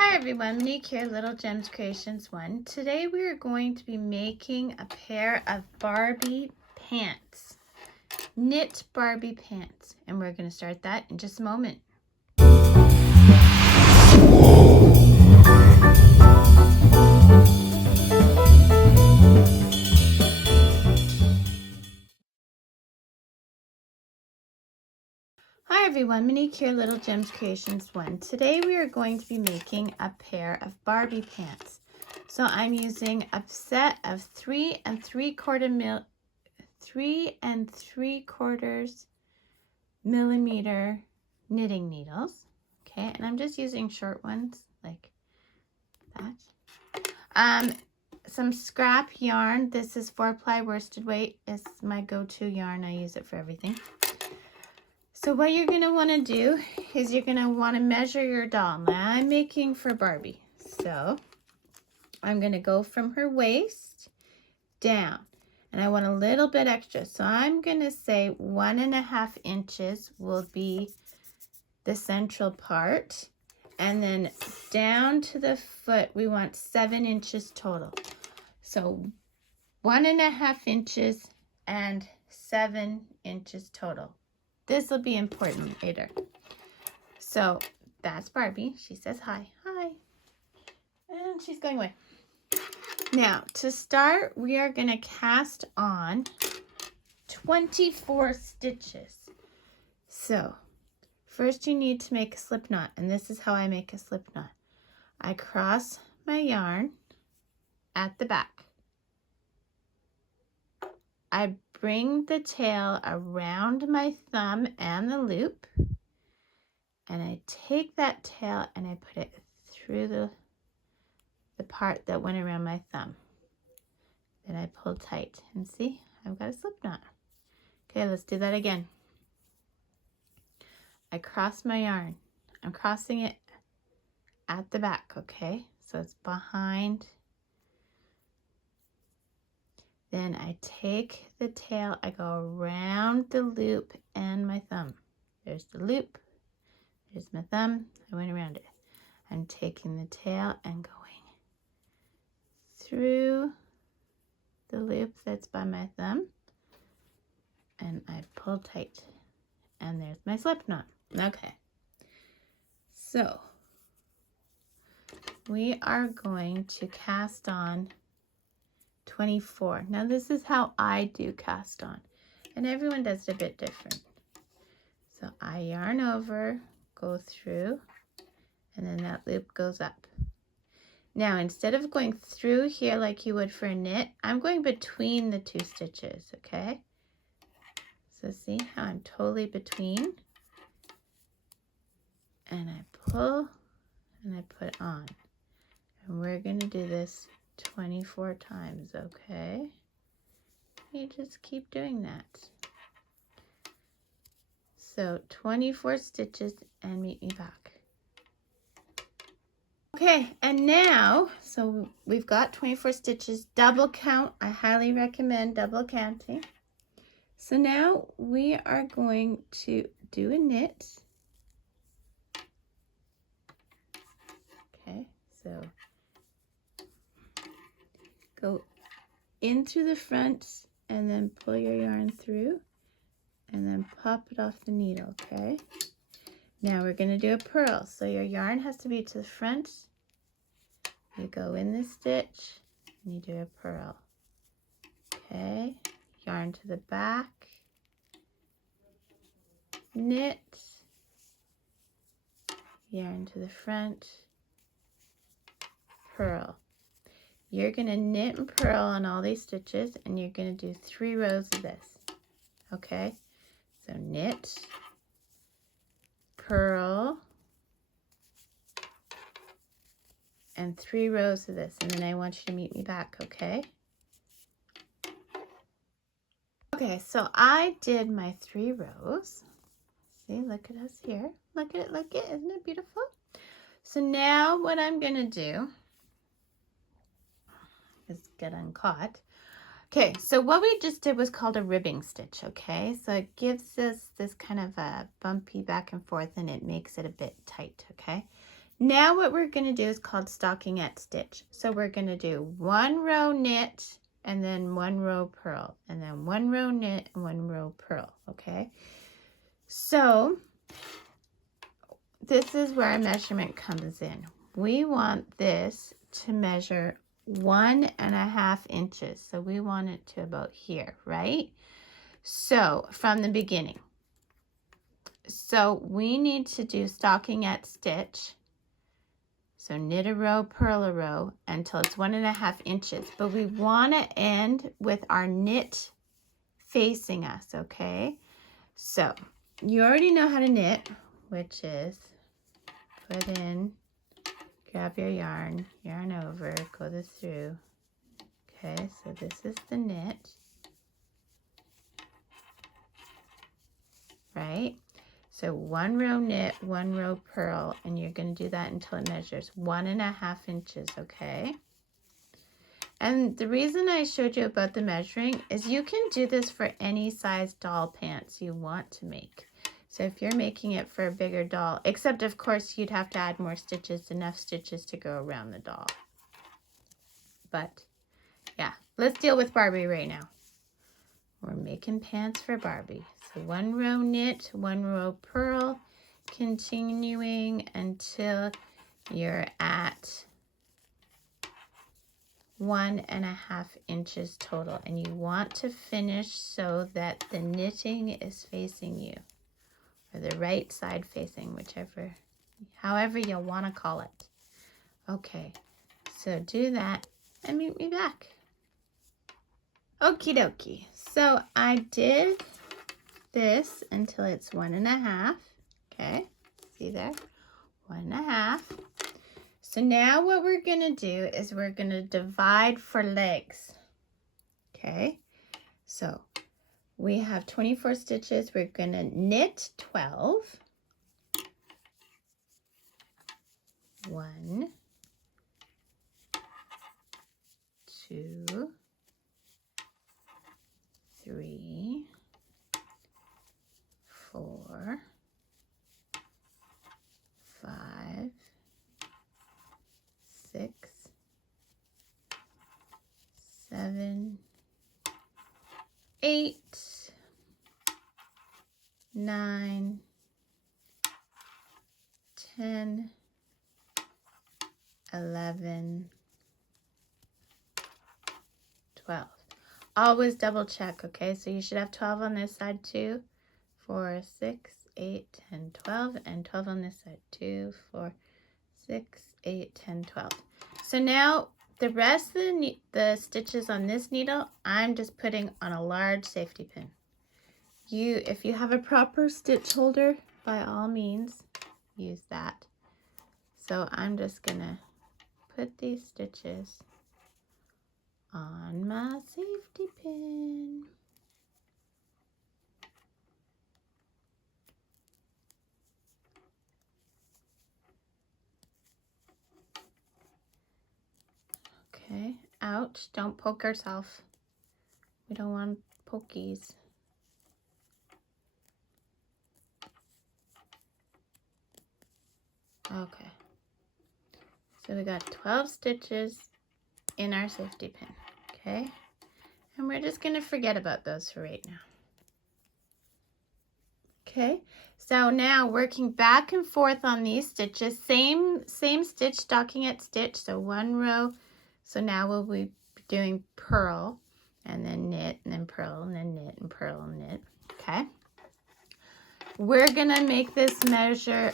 Hi everyone, Monique here, Little Gems Creations 1. Today we are going to be making a pair of Barbie pants. Knit Barbie pants. And we're going to start that in just a moment. Hi everyone, Monique here, Little Gems Creations 1. Today we are going to be making a pair of Barbie pants. So I'm using a set of 3 3/4 millimeter knitting needles. Okay, and I'm just using short ones like that. Some scrap yarn. This is 4-ply worsted weight. It's my go-to yarn. I use it for everything. So what you're going to want to do is you're going to want to measure your doll. Now I'm making for Barbie. So I'm going to go from her waist down. And I want a little bit extra. So I'm going to say 1.5 inches will be the central part. And then down to the foot, we want 7 inches total. So 1.5 inches and 7 inches total. This will be important later. So that's Barbie. She says hi. Hi. And she's going away. Now, to start, we are going to cast on 24 stitches. So first you need to make a slip knot, and this is how I make a slip knot. I cross my yarn at the back. I bring the tail around my thumb and the loop, and I take that tail and I put it through the part that went around my thumb. Then I pull tight, and see, I've got a slip knot. Okay, let's do that again. I cross my yarn. I'm crossing it at the back, okay? So it's behind. Then I take the tail, I go around the loop and my thumb. There's the loop, there's my thumb, I went around it. I'm taking the tail and going through the loop that's by my thumb, and I pull tight, and there's my slip knot. Okay, so we are going to cast on 24. Now this is how I do cast on, and everyone does it a bit different. So I yarn over, go through, and then that loop goes up. Now instead of going through here like you would for a knit, I'm going between the 2 stitches, okay? So see how I'm totally between? And I pull and I put on. And we're going to do this 24 times, okay? You just keep doing that. So 24 stitches and meet me back. Okay, and now, so we've got 24 stitches, double count. I highly recommend double counting. So now we are going to do a knit. Okay, so go in through the front and then pull your yarn through and then pop it off the needle, okay? Now we're going to do a purl. So your yarn has to be to the front. You go in the stitch and you do a purl. Okay, yarn to the back, knit, yarn to the front, purl. You're going to knit and purl on all these stitches, and you're going to do 3 rows of this. Okay, so knit, purl, and 3 rows of this, and then I want you to meet me back, okay? Okay, so I did my 3 rows. See, look at us here. Look at it, isn't it beautiful? So now what I'm gonna do is get uncaught. Okay, so what we just did was called a ribbing stitch, okay? So it gives us this kind of a bumpy back and forth, and it makes it a bit tight, okay? Now what we're going to do is called stockinette stitch. So we're going to do 1 row knit and then 1 row purl, and then 1 row knit and 1 row purl, okay? So this is where our measurement comes in. We want this to measure 1.5 inches. So we want it to about here, right? So from the beginning. So we need to do stockinette stitch. So knit a row, purl a row until it's 1.5 inches. But we want to end with our knit facing us, okay? So you already know how to knit, which is put in, grab your yarn over, go this through. Okay, so this is the knit, right? So 1 row knit, 1 row purl, and you're going to do that until it measures 1.5 inches, okay? And the reason I showed you about the measuring is you can do this for any size doll pants you want to make. So if you're making it for a bigger doll, except of course you'd have to add more stitches, enough stitches to go around the doll. But yeah, let's deal with Barbie right now. We're making pants for Barbie. So 1 row knit, 1 row purl, continuing until you're at 1.5 inches total. And you want to finish so that the knitting is facing you, or the right side facing, however you want to call it. Okay, so do that and meet me back. Okie dokie. So I did this until it's 1.5. Okay, see there? 1.5. So now what we're going to do is we're going to divide for legs. Okay, so we have 24 stitches. We're going to knit 12. 1, 2, 3, 4, 5, 6, 7, 8, 9, 10, 11, 12. Always double check, okay? So you should have 12 on this side too. 4, 6, 8, 10, 12, and 12 on this side. 2, 4, 6, 8, 10, 12. So now the rest of the stitches on this needle, I'm just putting on a large safety pin. If you have a proper stitch holder, by all means, use that. So I'm just gonna put these stitches on my safety pin. Okay, ouch, don't poke yourself. We don't want pokies. Okay, so we got 12 stitches in our safety pin, okay? And we're just gonna forget about those for right now. Okay, so now working back and forth on these stitches, same stitch, stockinette stitch, so 1 row. So now we'll be doing purl and then knit and then purl and then knit and purl and knit, okay? We're gonna make this measure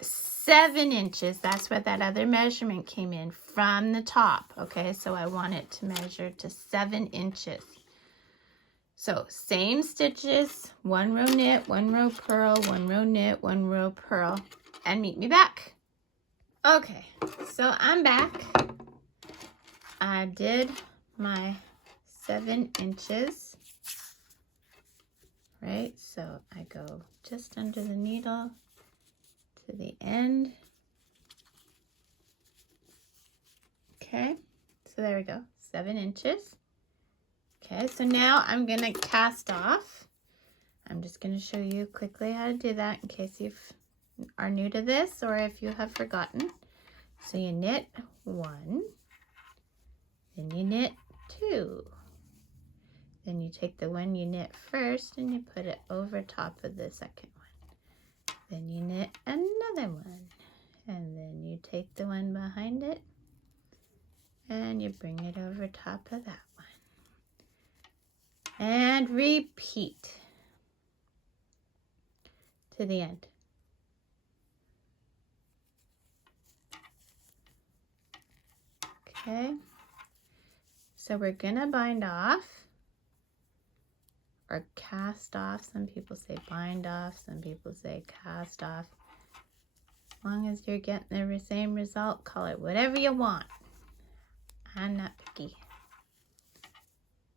7 inches. That's where that other measurement came in from the top, okay? So I want it to measure to 7 inches. So same stitches, 1 row knit, 1 row purl, 1 row knit, 1 row purl, and meet me back. Okay, so I'm back. I did my 7 inches, right? So I go just under the needle to the end. Okay, so there we go, 7 inches. Okay, so now I'm gonna cast off. I'm just gonna show you quickly how to do that in case you are new to this or if you have forgotten. So you knit 1, then you knit 2. Then you take the one you knit first and you put it over top of the second one. Then you knit another one. And then you take the one behind it and you bring it over top of that one. And repeat to the end. Okay. So we're gonna bind off. Or cast off. Some people say bind off. Some people say cast off. As long as you're getting the same result, call it whatever you want. I'm not picky.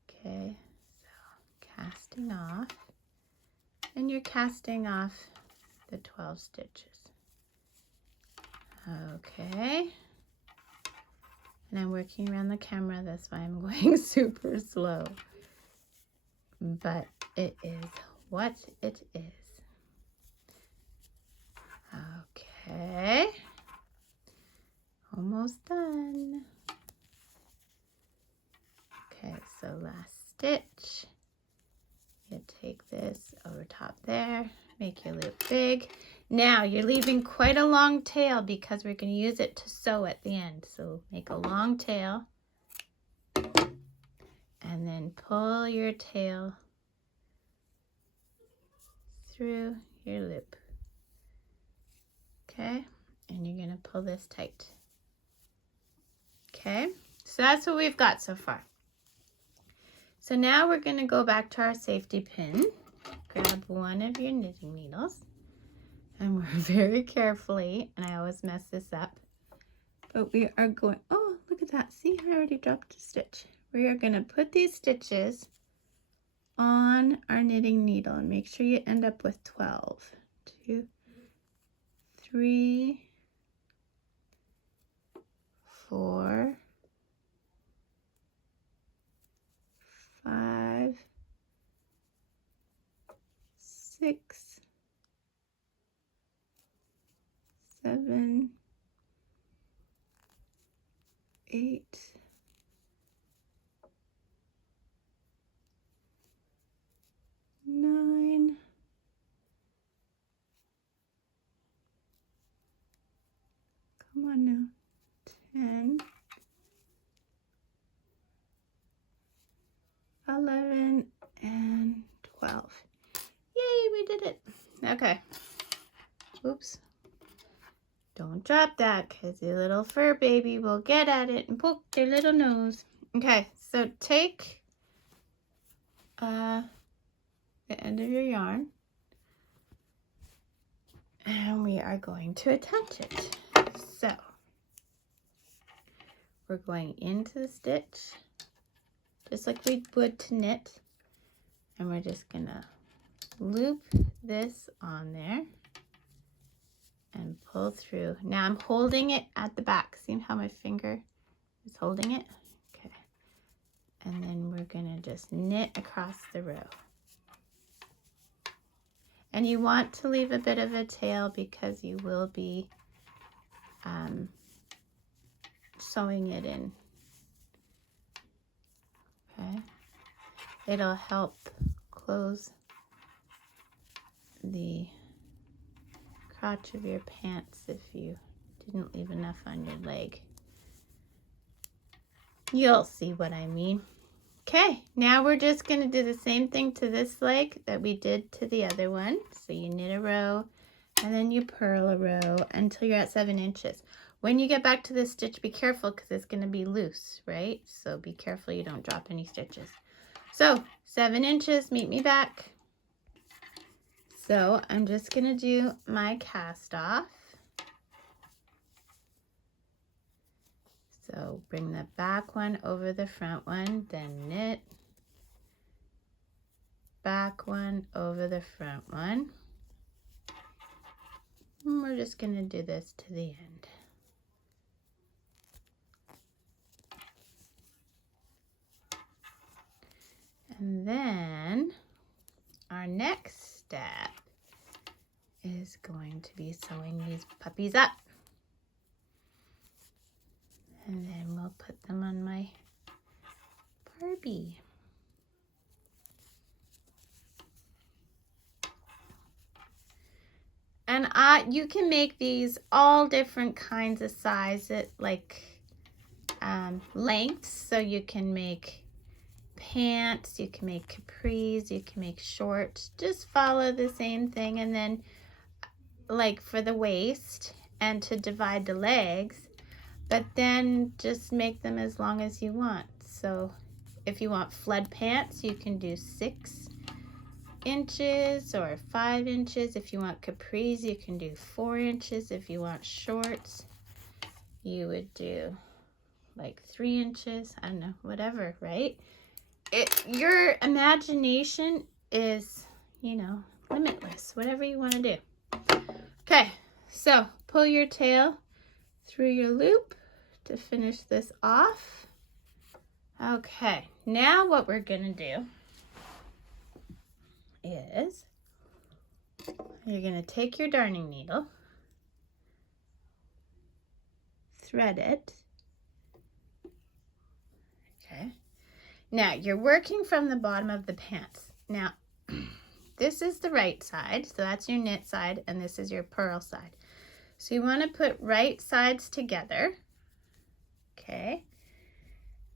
Okay, so casting off. And you're casting off the 12 stitches. Okay. And I'm working around the camera. That's why I'm going super slow. But it is what it is. Okay. Almost done. Okay, so last stitch. You take this over top there, make your loop big. Now you're leaving quite a long tail because we're going to use it to sew at the end. So make a long tail. And then pull your tail through your loop. Okay, and you're going to pull this tight. Okay, so that's what we've got so far. So now we're going to go back to our safety pin. Grab one of your knitting needles. And we're very carefully, and I always mess this up, but we are going, oh, look at that. See, I already dropped a stitch. We are going to put these stitches on our knitting needle and make sure you end up with 12. 2, 3, 4, 5, 6, 7, 8, 9, come on now, 10, 11, and 12. Yay, we did it. Okay. Oops. Don't drop that because your little fur baby will get at it and poke their little nose. Okay, so take the end of your yarn and we are going to attach it. So we're going into the stitch just like we would to knit, and we're just gonna loop this on there and pull through. Now I'm holding it at the back. See how my finger is holding it? Okay. And then we're gonna just knit across the row. And you want to leave a bit of a tail because you will be sewing it in. Okay. It'll help close the crotch of your pants if you didn't leave enough on your leg. You'll see what I mean. Okay, now we're just going to do the same thing to this leg that we did to the other one. So you knit a row and then you purl a row until you're at 7 inches. When you get back to this stitch, be careful because it's going to be loose, right? So be careful you don't drop any stitches. So 7 inches, meet me back. So I'm just going to do my cast off. So bring the back one over the front one, then knit, back one over the front one. And we're just going to do this to the end. And then our next step is going to be sewing these puppies up. And then we'll put them on my Barbie. And you can make these all different kinds of sizes, like lengths. So you can make pants, you can make capris, you can make shorts. Just follow the same thing. And then like for the waist and to divide the legs, but then just make them as long as you want. So if you want flood pants, you can do 6 inches or 5 inches. If you want capris, you can do 4 inches. If you want shorts, you would do like 3 inches. I don't know, whatever, right? Your imagination is, you know, limitless, whatever you want to do. Okay, so pull your tail through your loop to finish this off. Okay, now what we're gonna do is you're gonna take your darning needle, thread it. Okay, now you're working from the bottom of the pants. Now this is the right side, so that's your knit side, and this is your purl side. So you want to put right sides together. Okay,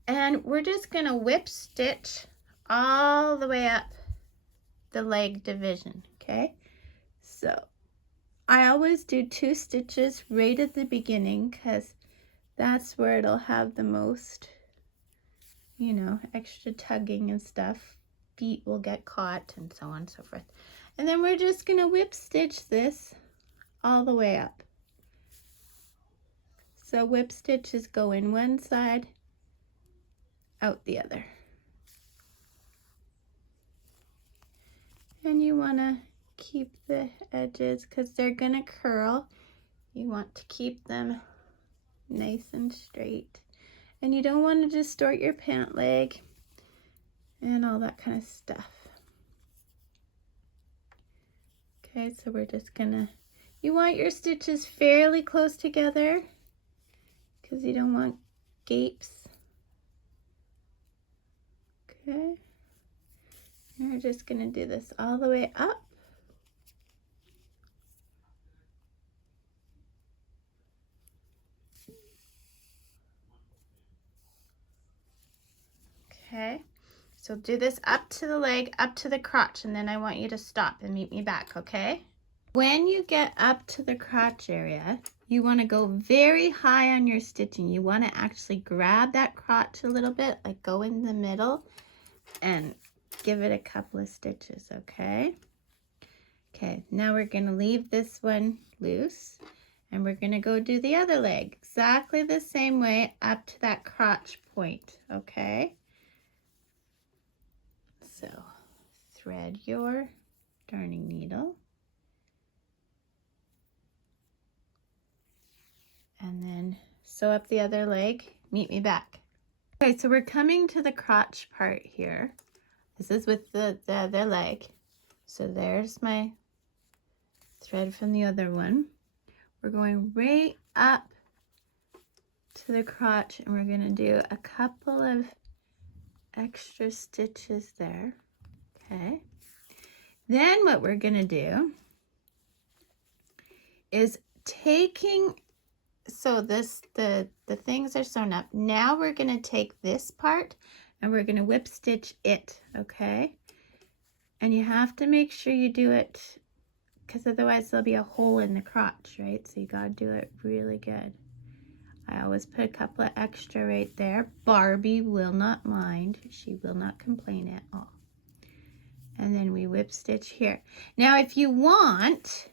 and we're just gonna whip stitch all the way up the leg division. Okay, so I always do 2 stitches right at the beginning because that's where it'll have the most, you know, extra tugging and stuff. Feet will get caught and so on and so forth. And then we're just gonna whip stitch this all the way up. So whip stitches go in one side, out the other. And you wanna keep the edges because they're gonna curl. You want to keep them nice and straight. And you don't want to distort your pant leg and all that kind of stuff. Okay, so we're just gonna, you want your stitches fairly close together because you don't want gapes. Okay, and we're just gonna do this all the way up. Okay, so do this up to the leg, up to the crotch, and then I want you to stop and meet me back, okay? When you get up to the crotch area, you want to go very high on your stitching. You want to actually grab that crotch a little bit, like go in the middle and give it a couple of stitches, okay? Okay, now we're going to leave this one loose and we're going to go do the other leg exactly the same way up to that crotch point, okay? So thread your darning needle and then sew up the other leg. Meet me back. Okay, so we're coming to the crotch part here. This is with the other leg. So there's my thread from the other one. We're going right up to the crotch and we're going to do a couple of extra stitches there. Okay, then what we're going to do is taking, so this the things are sewn up. Now we're going to take this part and we're going to whip stitch it, okay? And you have to make sure you do it because otherwise there'll be a hole in the crotch, right? So you got to do it really good. I always put a couple of extra right there. Barbie will not mind. She will not complain at all. And then we whip stitch here. Now, if you want,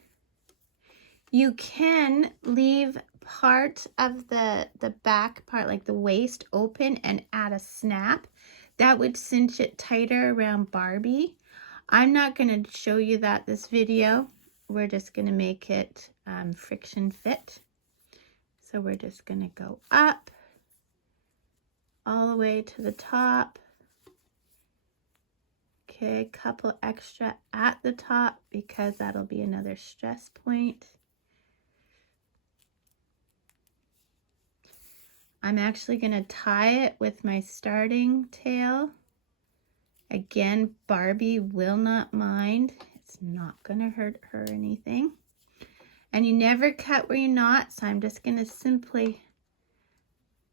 you can leave part of the back part, like the waist, open and add a snap. That would cinch it tighter around Barbie. I'm not going to show you that this video. We're just going to make it friction fit. So we're just going to go up all the way to the top. Okay, couple extra at the top because that'll be another stress point. I'm actually going to tie it with my starting tail. Again, Barbie will not mind. It's not going to hurt her or anything. And you never cut where you're not, so I'm just going to simply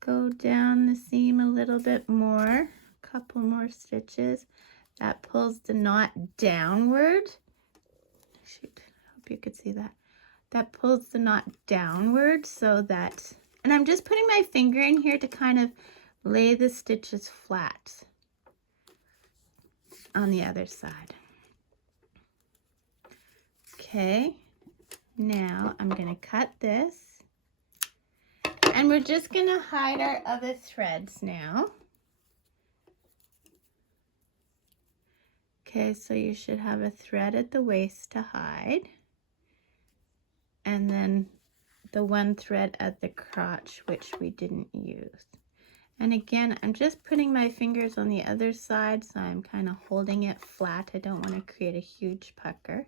go down the seam a little bit more, a couple more stitches. That pulls the knot downward. Shoot, I hope you could see that. That pulls the knot downward so that, and I'm just putting my finger in here to kind of lay the stitches flat on the other side. Okay, now I'm going to cut this. And we're just going to hide our other threads now. Okay, so you should have a thread at the waist to hide. And then the one thread at the crotch, which we didn't use. And again, I'm just putting my fingers on the other side, so I'm kind of holding it flat. I don't want to create a huge pucker.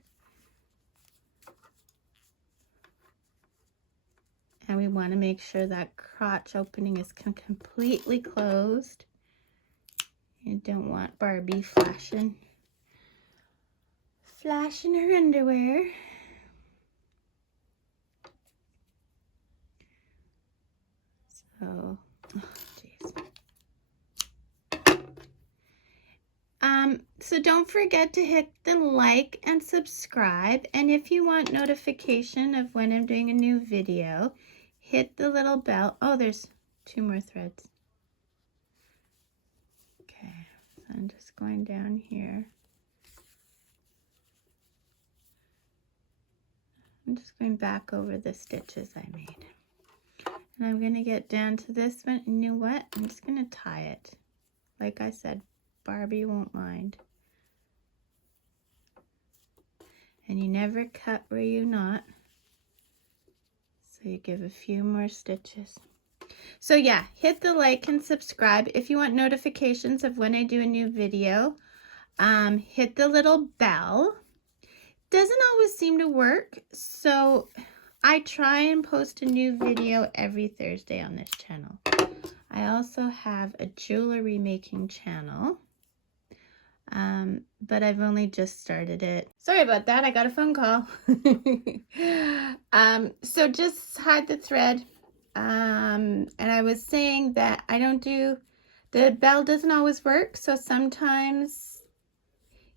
And we want to make sure that crotch opening is completely closed. You don't want Barbie flashing her underwear. So, oh, geez. So don't forget to hit the like and subscribe. And if you want notification of when I'm doing a new video, hit the little bell. Oh, there's 2 more threads. Okay, so I'm just going down here. I'm just going back over the stitches I made. And I'm going to get down to this one. And you know what? I'm just going to tie it. Like I said, Barbie won't mind. And you never cut where you not. So you give a few more stitches. So yeah, hit the like and subscribe. If you want notifications of when I do a new video, hit the little bell. Doesn't always seem to work, so I try and post a new video every Thursday on this channel. I also have a jewelry making channel, but I've only just started it. Sorry about that, I got a phone call. So just hide the thread. And I was saying that I don't do, the bell doesn't always work, so sometimes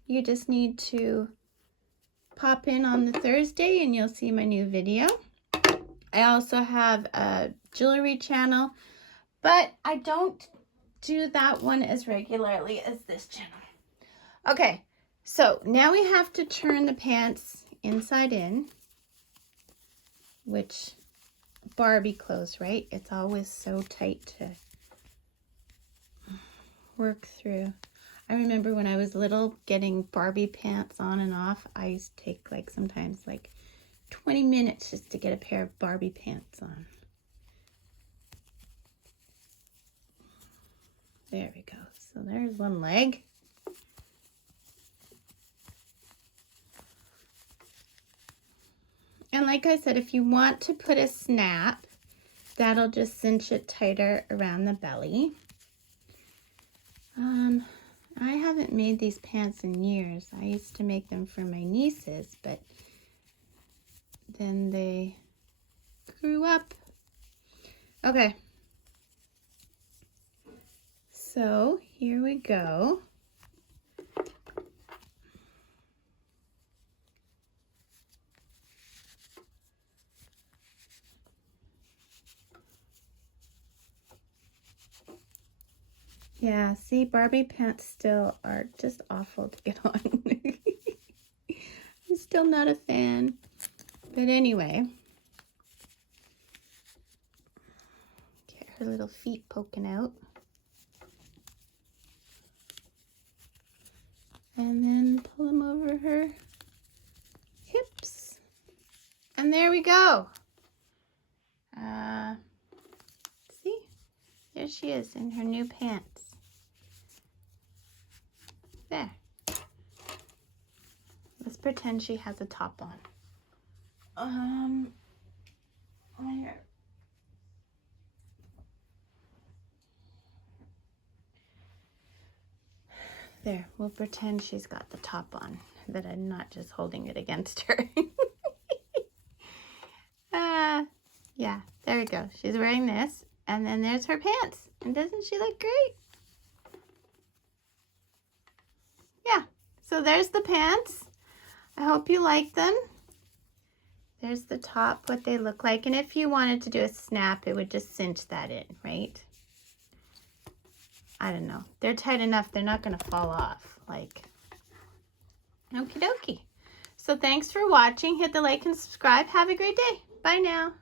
you just need to pop in on the Thursday and you'll see my new video. I also have a jewelry channel, but I don't do that one as regularly as this channel. Okay, so now we have to turn the pants inside in, which Barbie clothes, right? It's always so tight to work through. I remember when I was little getting Barbie pants on and off, I used to take like sometimes like 20 minutes just to get a pair of Barbie pants on. There we go. So there's one leg. And like I said, if you want to put a snap, that'll just cinch it tighter around the belly. I haven't made these pants in years. I used to make them for my nieces, but then they grew up. Okay. So here we go. Yeah, see, Barbie pants still are just awful to get on. I'm still not a fan. But anyway. Get her little feet poking out. And then pull them over her hips. And there we go. See? There she is in her new pants. There. Let's pretend she has a top on. Here. There, we'll pretend she's got the top on, that I'm not just holding it against her. Yeah, there we go. She's wearing this, and then there's her pants. And doesn't she look great? Yeah, so there's the pants. I hope you like them. There's the top, what they look like. And if you wanted to do a snap, it would just cinch that in, right? I don't know. They're tight enough, they're not going to fall off. Like, okie dokie. So thanks for watching. Hit the like and subscribe. Have a great day. Bye now.